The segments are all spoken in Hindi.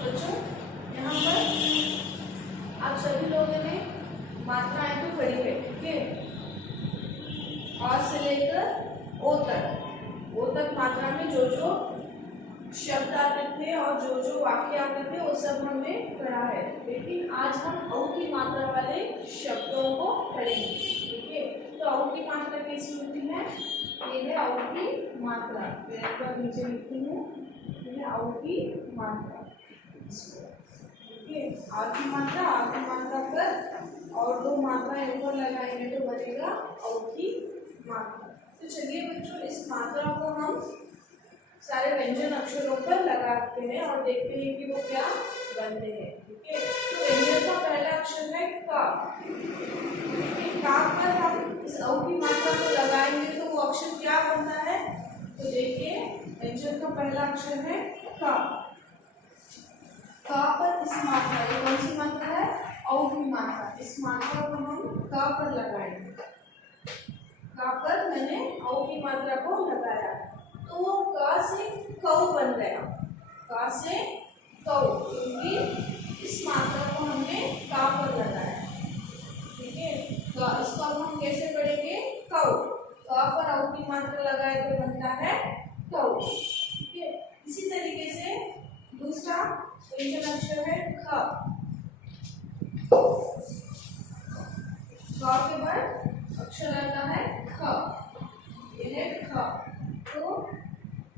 बच्चों यहाँ पर आप सभी लोगों ने मात्राएं तो पढ़ी है, ठीक है। और से लेकर ओ तक मात्रा में जो जो शब्द आते थे और जो जो वाक्य आते थे वो सब हमने पढ़ा है, लेकिन आज हम औ की मात्रा वाले शब्दों को पढ़ेंगे, ठीक है। तो औ की मात्रा कैसी होती है? ये है औ की मात्रा, एक बार नीचे लिखती हूँ, ये है औ की मात्रा, ठीक है। आ की मात्रा पर और दो मात्राएं ऊपर लगाएंगे तो बनेगा औ की मात्रा। तो चलिए बच्चों, इस मात्रा को हम सारे व्यंजन अक्षरों पर लगाते हैं और देखते हैं कि वो क्या बनते हैं, ठीक है। तो व्यंजन का पहला अक्षर है का, का पर हम इस औ की मात्रा को लगाएंगे तो वो अक्षर क्या बनता है? तो देखिए, व्यंजन का पहला अक्षर है का। का पर इस मात्रा, ये कौन सी मात्रा है? औ की मात्रा। इस मात्रा को हम का पर लगाएंगे। का पर मैंने औ की मात्रा को लगाया तो वो का से कौ बन गया, का से कौ, क्योंकि इस मात्रा को हमने का पर लगाया, ठीक है। तो इसको हम कैसे पढ़ेंगे? कौ। का पर औ की मात्रा लगाए तो बनता है कौ, ठीक है। इसी तरीके से दूसरा व्यंजन अक्षर है ख। ख के बाद अक्षर आता है ख, ये है ख। तो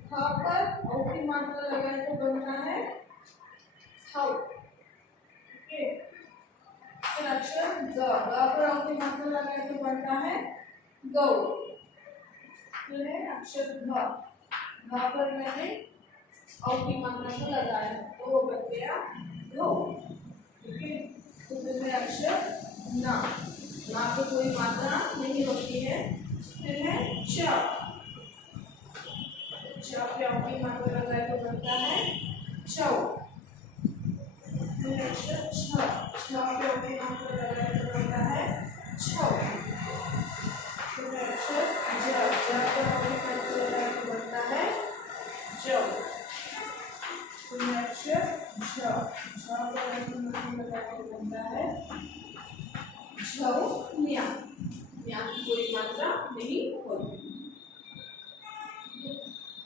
ख पर औ की मात्रा लगाए तो बनता है खौ, ठीक है। फिर अक्षर ग, ग पर औ की मात्रा लगाए तो बनता है गौ। फिर है अक्षर घ, घ पर मैंने औ की मात्रा को लगाया तो वो बन गया गौ, ठीक है। तो फिर है अक्षर ना, ना पे कोई मात्रा नहीं होती है। फिर है च, च पे औ की मात्रा लगाए तो बनता है चौ। फिर अक्षर छ, छ पे औ की मात्रा लगाए तो बनता है छौ। फिर अक्षर ज, ज पे औ की मात्रा लगाए तो बनता है जौ। फिर अक्षर झ, झ पे औ की मात्रा लगाए तो बनता है झौन्या, न्या की कोई मात्रा नहीं होती।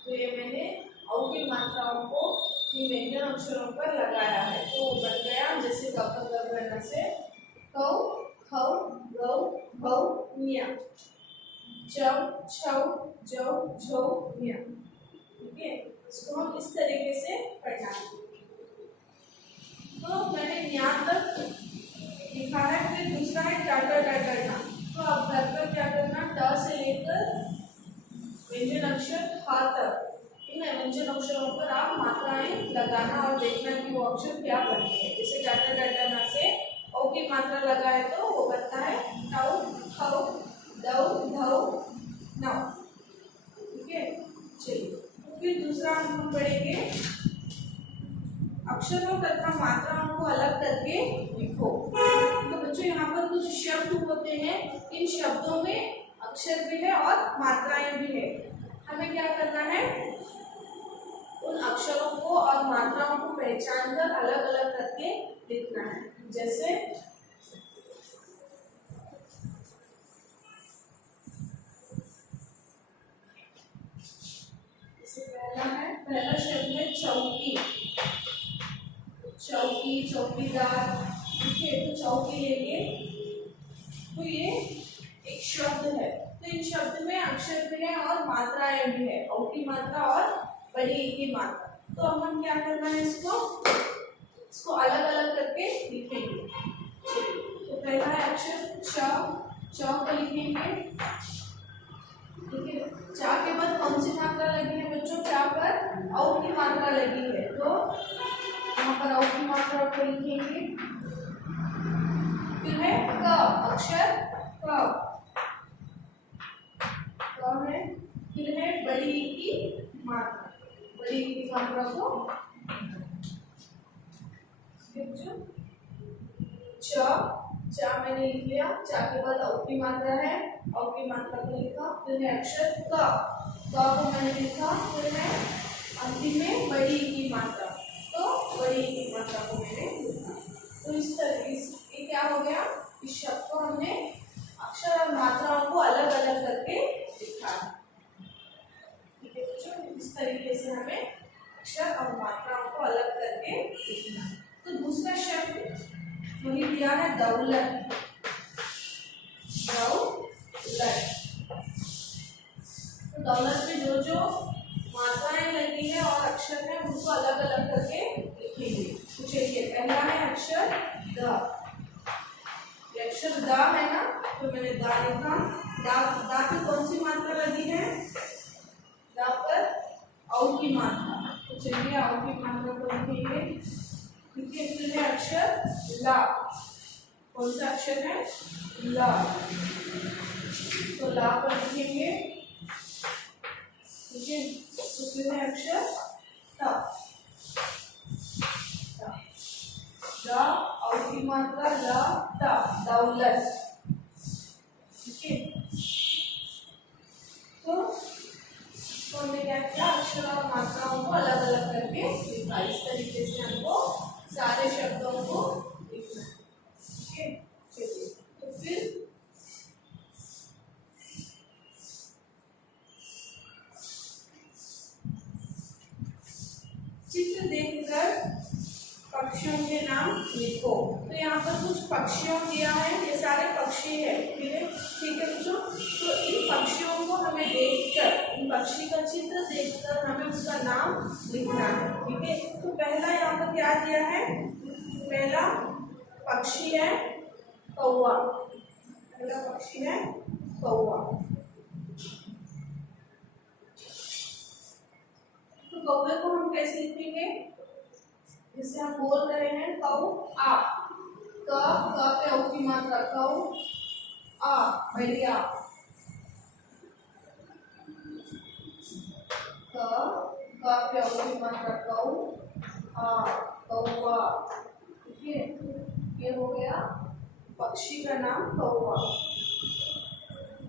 तो ये मैंने औ की मात्राओं को इन व्यंजन अक्षरों पर लगाया है तो वो बन गया जैसे गण से कौ, खौ, गौ, भौ, न्या, चौ, छौ, जौ, झौ, न्या, ठीक है। इसको हम इस तरीके से पढ़ना है। तो मैंने न्या तक लिखा है। फिर दूसरा है टाटा टाटा। तो अब घर पर क्या करना, ट से लेकर व्यंजन अक्षर ह तक इन व्यंजन अक्षरों पर आप मात्राएं लगाना और देखना कि वो अक्षर क्या बनते हैं। जैसे टाटा टाटा ना से ओ की मात्रा लगाए तो वो बनता है टौ, खौ, दौ, धौ, नौ, ठीक है। चलिए, फिर दूसरा हम पढ़ेंगे अक्षरों तथा मात्राओं को अलग करके लिखो। तो बच्चों यहाँ पर कुछ शब्द होते हैं, इन शब्दों में अक्षर भी है और मात्राएं भी है। हमें क्या करना है, उन अक्षरों को और मात्राओं को पहचान कर अलग अलग करके लिखना है। जैसे पहला शब्द है चौकी, चौकी, चौकीदार, ठीक है। तो चौकी ले लिए, तो ये एक शब्द है। तो इन शब्द में अक्षर भी है और मात्राएं भी है, औ की मात्रा और बड़ी ई की मात्रा। तो अब हम क्या करना है, इसको अलग अलग करके लिखेंगे। तो पहला है अक्षर च, च को लिखेंगे, ठीक है। चा के बाद कौन सी मात्रा लगी है बच्चों? चा पर औ की मात्रा लगी है तो यहाँ पर औ की मात्रा को लिखेंगे। फिर है क, अक्षर क है। फिर है बड़ी ई की मात्रा, बड़ी ई की मात्रा को चा मैंने लिख लिया। चा के बाद औ की मात्रा है, औ की मात्रा को लिखा। फिर है अक्षर क को मैंने लिखा। फिर है अंतिम में बड़ी ई की मात्रा, तो बड़ी ई की दौलत, दौलत। तो दौलत में जो जो मात्राएं लगी है और अक्षर है उनको अलग अलग करके लिखेंगे। तो चलिए, पहला है अक्षर द। ये अक्षर द है ना, तो मैंने दा लिखा। दा पे कौन सी मात्रा लगी है? दा पर औ की मात्रा। तो चलिए औ की मात्रा को लिखेंगे। ठीक है, फिर है अक्षर ला। कौन सा अक्षर है? ला। तो ला पर लिखेंगे। ठीक है, तो फिर है अक्षर ता। दा और की मात्रा ला ता, दौलत। ठीक है, तो हमने क्या किया? अक्षर और मात्राओं को अलग अलग करके लिखा। इस तरीके से हमको सारे शब्दों को लिखना है। ठीक है, चलिए, तो फिर चित्र देखकर पक्षियों के नाम लिखो। तो यहाँ पर कुछ पक्षियों दिया है, ये सारे पक्षी है। ठीक है, ठीक है बच्चों। तो इन पक्षियों को हमें देखकर, इन पक्षी का चित्र देखकर हमें उसका नाम लिखना है। ठीक है, तो पहला यहाँ पर क्या दिया है? पहला पक्षी है कौवा। पहला पक्षी है कौवा। तो कौवे को हम कैसे लिखेंगे? जिससे हम बोल रहे हैं कौ आ। क पे औ की मात्रा कौ आ, बढ़िया। क पे औ की मात्रा कौ आ, कौवा। ठीक है, ये हो गया पक्षी का नाम कौवा।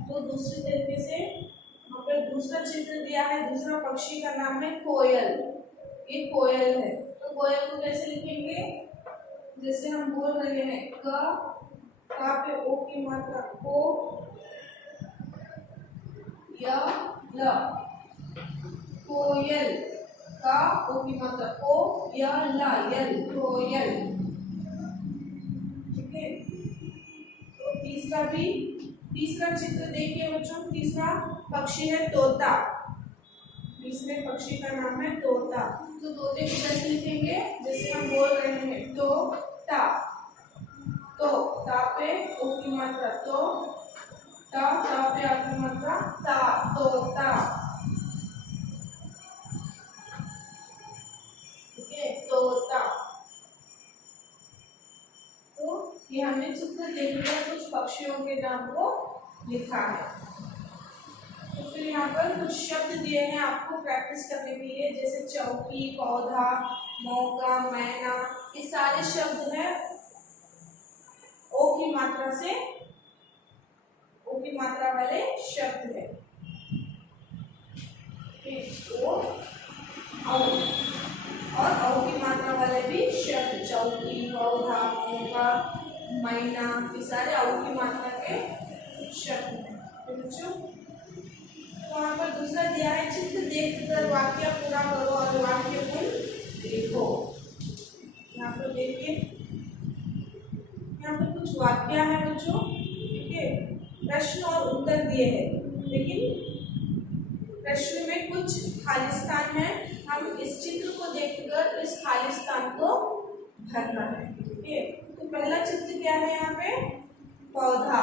तो दूसरे तरीके से यहाँ पर दूसरा चित्र दिया है। दूसरा पक्षी का नाम है कोयल। ये कोयल है। तो कोयल को कैसे लिखेंगे? जैसे हम बोल रहे हैं क पे ओ की मात्रा को, य ल, कोयल। का ओ की मात्रा को, य ला, यल, कोयल। ठीक है, तो तीसरा चित्र देखिए बच्चों। तीसरा पक्षी है तोता। तीसरे पक्षी का नाम है तोता। तो तोते को कैसे लिखेंगे? जैसे हम बोल रहे हैं तो ता। तो ता पे ओ की मात्रा तो, ता पे आ की मात्रा ता, तोता। ठीक है, तोता। तो ये हमने चित्र देखकर कुछ पक्षियों के नाम को लिखा है। तो फिर यहाँ पर कुछ शब्द दिए हैं आपको प्रैक्टिस करने के लिए, जैसे चौकी, पौधा, मौका, मैना। ये सारे शब्द हैं ओ की मात्रा से, ओ की मात्रा वाले शब्द है। ओ और औ की मात्रा वाले भी शब्द, चौकी, पौधा, मौका, मैना, ये सारे औ की मात्रा के शब्द हैं। वहाँ पर दूसरा दिया है चित्र देखकर वाक्य पूरा करो और वाक्य को लिखो। यहाँ पर देखिए, यहाँ पर कुछ वाक्य है बच्चों। ठीक है, प्रश्न और उत्तर दिए हैं, लेकिन प्रश्न में कुछ खालिस्तान है। हम इस चित्र को देखकर इस खालिस्तान को भरना है। ठीक है, तो पहला चित्र क्या है? यहाँ पे पौधा।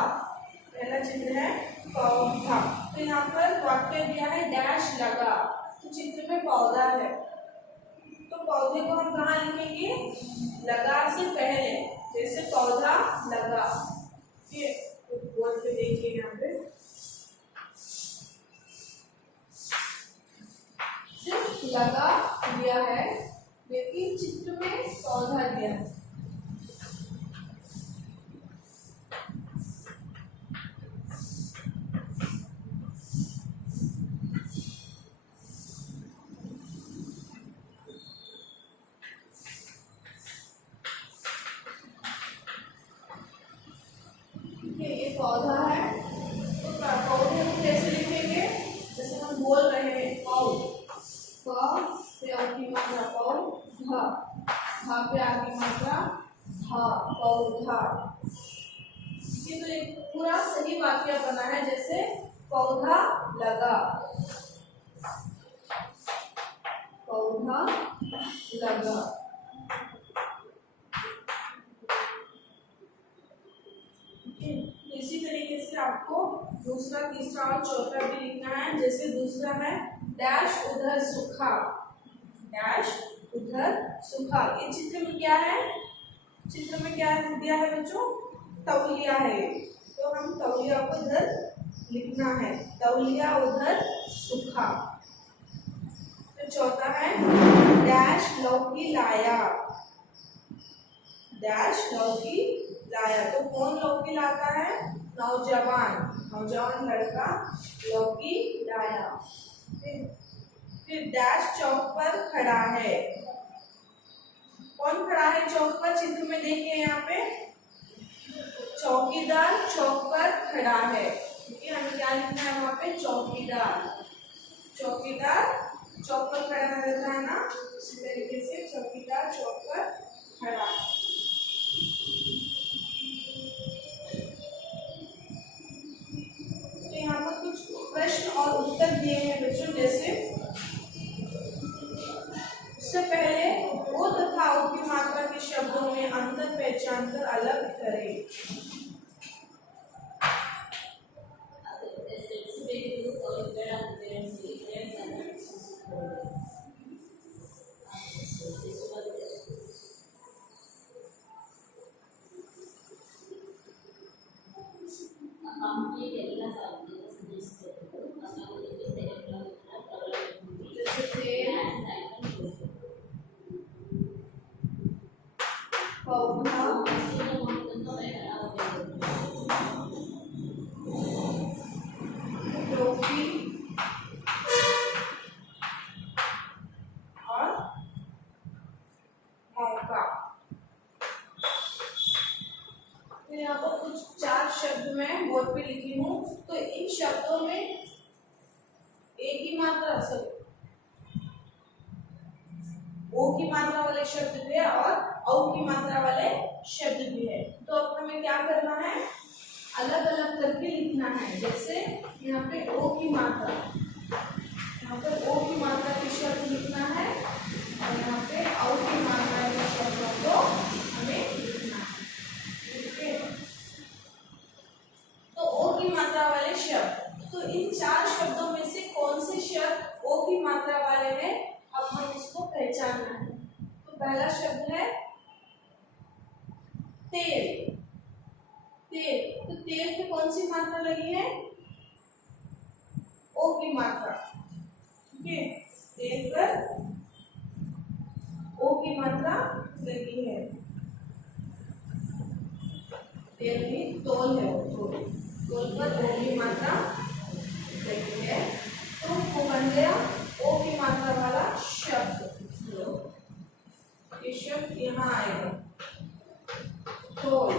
पहला चित्र है पौधा। तो यहाँ पर वाक्य दिया है डैश लगा। तो चित्र में पौधा है, तो पौधे को हम कहाँ लिखेंगे? लगा से पहले, जैसे पौधा लगा। ठीक है, तो बोर्ड पे देखिए, यहाँ पे सिर्फ लगा दिया है, लेकिन चित्र में पौधा दिया है। ये पौधा है, तो पौधे को कैसे लिखेंगे? जैसे हम बोल रहे हैं पौ, प पे औ की मात्रा पौ, ध पे आ की मात्रा ध, पौधा। ये तो एक पूरा सही वाक्य बना है, जैसे पौधा लगा, पौधा लगा। इसी तरीके से आपको दूसरा, तीसरा और चौथा भी लिखना है। जैसे दूसरा है डैश उधर सूखा, डैश उधर सूखा। ये चित्र में क्या है, चित्र में क्या दिया है बच्चों, तौलिया है, तो हम तौलिया को इधर लिखना है, तौलिया उधर सूखा। तो चौथा है डैश लौकी लाया, डैश लौकी लाया। तो कौन लौकी लाता है, नौजवान, नौजवान लड़का लौकी लाया। फिर डैश चौक पर खड़ा है, कौन खड़ा है चौक पर, चित्र में देखिए यहाँ पे चौकीदार चौक पर खड़ा है। ठीक है, हमें क्या लिखना है वहाँ पे, चौकीदार, चौकीदार चौक पर खड़ा रहता है ना, इसी तरीके से चौकीदार चौक पर खड़ा है। तो यहाँ पर कुछ प्रश्न और उत्तर दिए हैं बच्चों। जैसे उससे पहले ओ तथा औ की मात्रा के शब्दों में अंतर पहचान कर अलग करें। पौधा, टोपी और मौका। तो यहाँ पर कुछ 4 शब्द मैं बोर्ड पे लिखी हूँ। तो इन शब्दों में एक ही मात्रा, सॉरी ओ की मात्रा वाले शब्द भी है और औ की मात्रा वाले शब्द भी है। तो अब हमें क्या करना है, अलग अलग करके लिखना है। जैसे यहाँ पे ओ की मात्रा, यहाँ पर ओ की मात्रा के शब्द लिखना है और यहाँ पे औ की मात्रा के शब्दों को हमें लिखना है। ठीक है, तो ओ की मात्रा वाले शब्द, तो इन 4 शब्दों में से कौन से शब्द ओ की मात्रा वाले हैं, अब हम इसको पहचानना है। तो पहला शब्द है तेल, तेल। तो तेल पे कौन सी मात्रा लगी है, ओ की मात्रा। ठीक है, तेल पर ओ की मात्रा लगी है। तेल भी तोल है, तोल, तोल पर ओ की मात्रा लगी है। तो वो बन गया ओ की मात्रा वाला शब्द। ये शब्द यहाँ आएगा, तोल।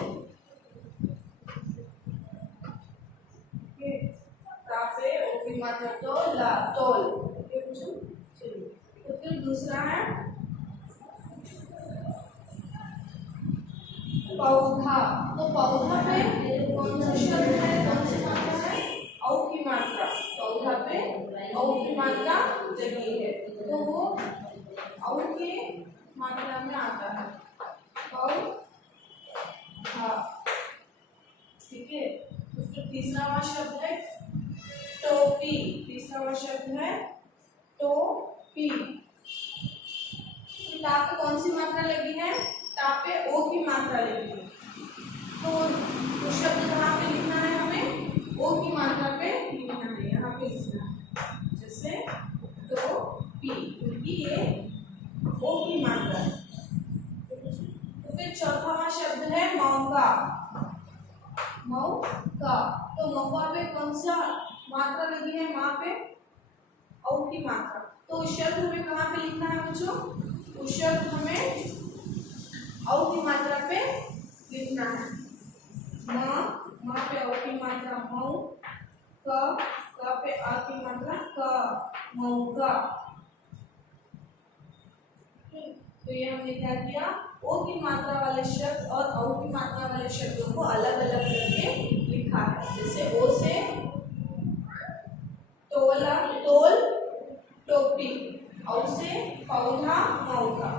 से ओ की मात्रा तोल, तोल। तो फिर दूसरा है पौधा। तो पौधा पे कौन सा शब्द है, कौन सी मात्रा है, औ की मात्रा। पौधा पे औ की मात्रा लगी है, तो वो औ के मात्रा में आता है, पौधा। ठीक है, फिर तीसरा वाला शब्द है टोपी। तीसरा वाला शब्द है टोपी। तो टा पे कौन सी मात्रा लगी है, टा पे ओ की मात्रा लगी है। तो शब्द कहाँ पे लिखना है हमें, ओ की मात्रा पे लिखना है, यहाँ पे लिखना है। जैसे टोपी, क्योंकि ये ओ की मात्रा है। तो फिर चौथा वाला शब्द है मौका, मौका। तो मौका पे कौन सा मात्रा लगी है, वहां पे औ की मात्रा। तो उस शब्द हमें कहाँ पे लिखना है बच्चों, उस शब्द हमें औ की मात्रा पे लिखना है। माँ पे औ की मात्रा मऊ, क पे आ की मात्रा क, मौका। तो ये हमने क्या किया, ओ की मात्रा वाले शब्द और औ की मात्रा वाले शब्दों को अलग अलग करके लिखा है। जैसे ओ से तोला तोल टोपी, औ से पौधा मौका।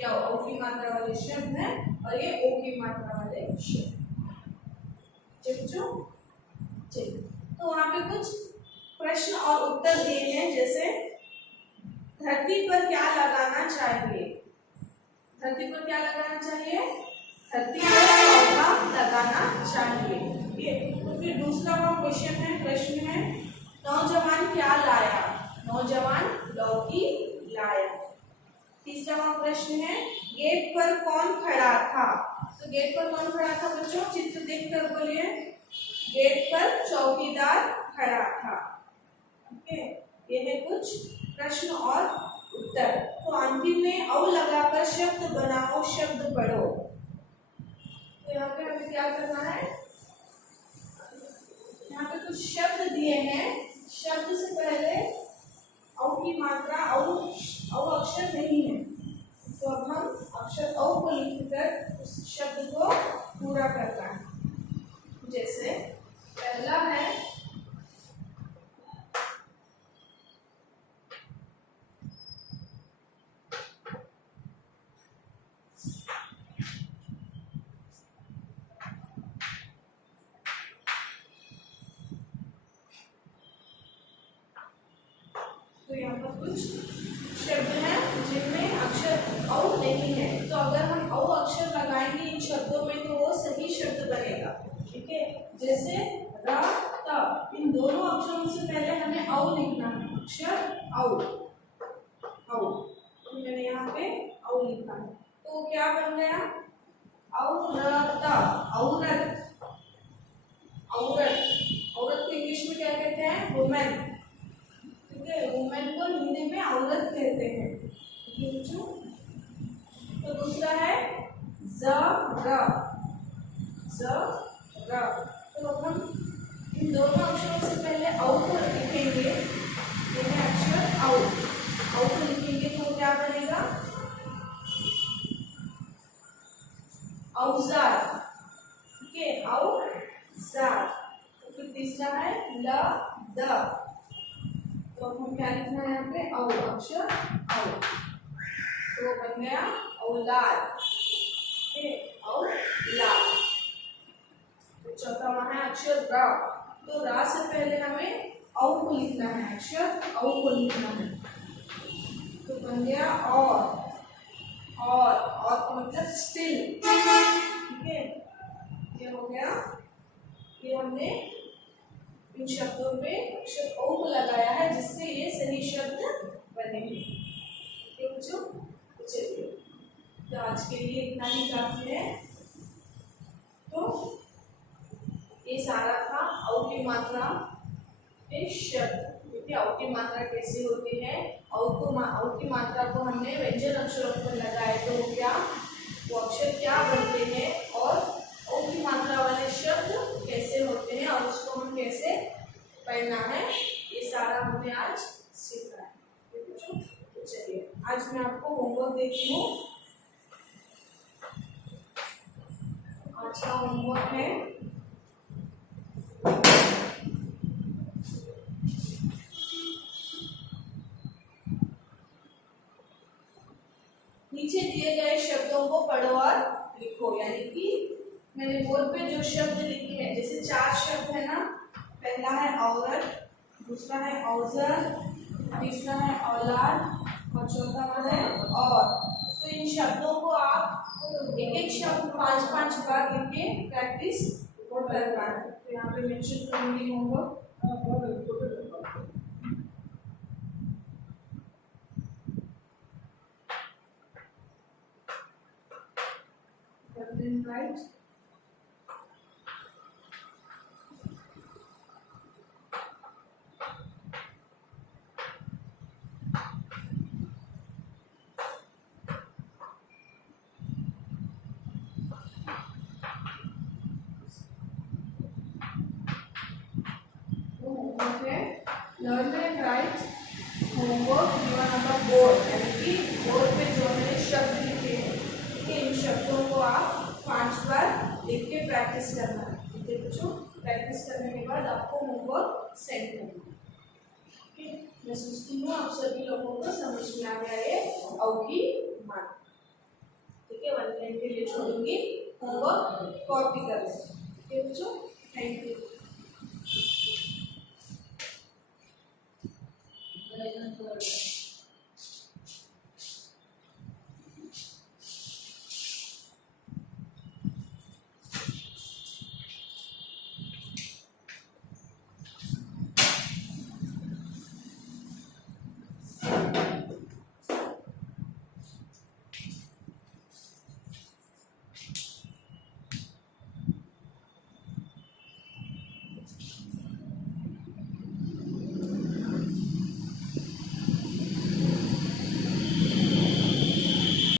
या औ की मात्रा वाले शब्द है और ये ओ की मात्रा वाले शब्द। तो वहां पे कुछ प्रश्न और उत्तर दिए हैं। जैसे धरती पर क्या लगाना चाहिए? धरती पर क्या लगाना चाहिए? धरती पर पौधा लगाना चाहिए। ये तो फिर दूसरा वो क्वेश्चन है, प्रश्न है, नौजवान क्या लाया? नौजवान लौकी लाया। तीसरा वो प्रश्न है, गेट पर कौन खड़ा था? तो गेट पर कौन खड़ा था बच्चों? चित्र देखकर बोलिए। गेट पर चौकीदार खड़ा था। ओके, ये है कुछ प्रश्न और उत्तर। तो अंतिम में औ लगाकर शब्द बनाओ, शब्द पढ़ो। तो यहाँ पे हमें क्या करना है? यहाँ पे कुछ शब्द दिए हैं। शब्द से पहले औ की मात्रा औ अक्षर नहीं है, तो अब हम अक्षर औ को लिखकर उस शब्द को पूरा करना है। जैसे पहला है तो यहाँ पर कुछ शब्द हैं जिनमें अक्षर औ नहीं है। तो अगर हम औ अक्षर लगाएंगे इन शब्दों में तो वो सही शब्द बनेगा। ठीक है, जैसे र त, इन दोनों अक्षरों से पहले हमें औ लिखना है। अक्षर औ, औ, तो मैंने यहाँ पे औ लिखा है। तो क्या बन गया? औरत, औरत, औरत। औरत को इंग्लिश में क्या कहते हैं? वुमेन। वुमेन को हिंदी में औरत कहते हैं। तो दूसरा है ज़रा, ज़रा। तो अब हम इन दोनों अक्षरों से पहले औ को लिखेंगे। ये है अक्षर औ, औ को लिखेंगे तो क्या बनेगा? औजार। ठीक है, औजार। तो फिर तीसरा है ल द, तो हम क्या लिखना है यहाँ पे? औ, अक्षर औ, तो बन गया औलाद। औलाद। तो चौथा वहां है अक्षर रा, तो रा से पहले हमें औ को लिखना है, अक्षर औ को लिखना है, तो बन गया और का मतलब स्टिल। ठीक है, ये हो गया। ये हमने इन शब्दों में अक्षर ओ को लगाया है जिससे ये सही शब्द बने हैं। बच्चों, चलिए तो आज के लिए इतना ही काफी है। तो ये सारा था औ की मात्रा के शब्द। देखिए औ की मात्रा कैसे होती है। औ की मात्रा को हमने व्यंजन अक्षरों पर लगाए तो वो अक्षर क्या बनते हैं और औ की मात्रा वाले शब्द कैसे होते हैं और उसको हम कैसे पढ़ना है, ये सारा हमने आज सीखा है। तो चलिए आज मैं आपको होमवर्क देती हूँ। आज का होमवर्क है नीचे दिए गए शब्दों को पढ़ो और लिखो। यानी कि मैंने बोर्ड पे जो शब्द लिखे हैं, जैसे 4 शब्द है ना, पहला है औरत, दूसरा है औजार, तीसरा है औलाद और चौथा है और। तो इन शब्दों को आप एक एक शब्द 5-5 बार लिख के प्रैक्टिस करना है। तो यहाँ पे मेंशन करूंगी homework. Right, learn and right homework given on the board. यानी कि बोर्ड पे जो मैंने शब्द लिखे हैं इन प्रैक्टिस करना है। ठीक है बच्चों, प्रैक्टिस करने के बाद आपको होमवर्क सेंड करना है। ठीक है, मैं सोचती हूँ आप सभी लोगों को समझ में आ गया है औ की मान। ठीक है, 1 टाइम के लिए छोड़ूंगी, होमवर्क कॉपी कर लें। ठीक है बच्चों, थैंक यू।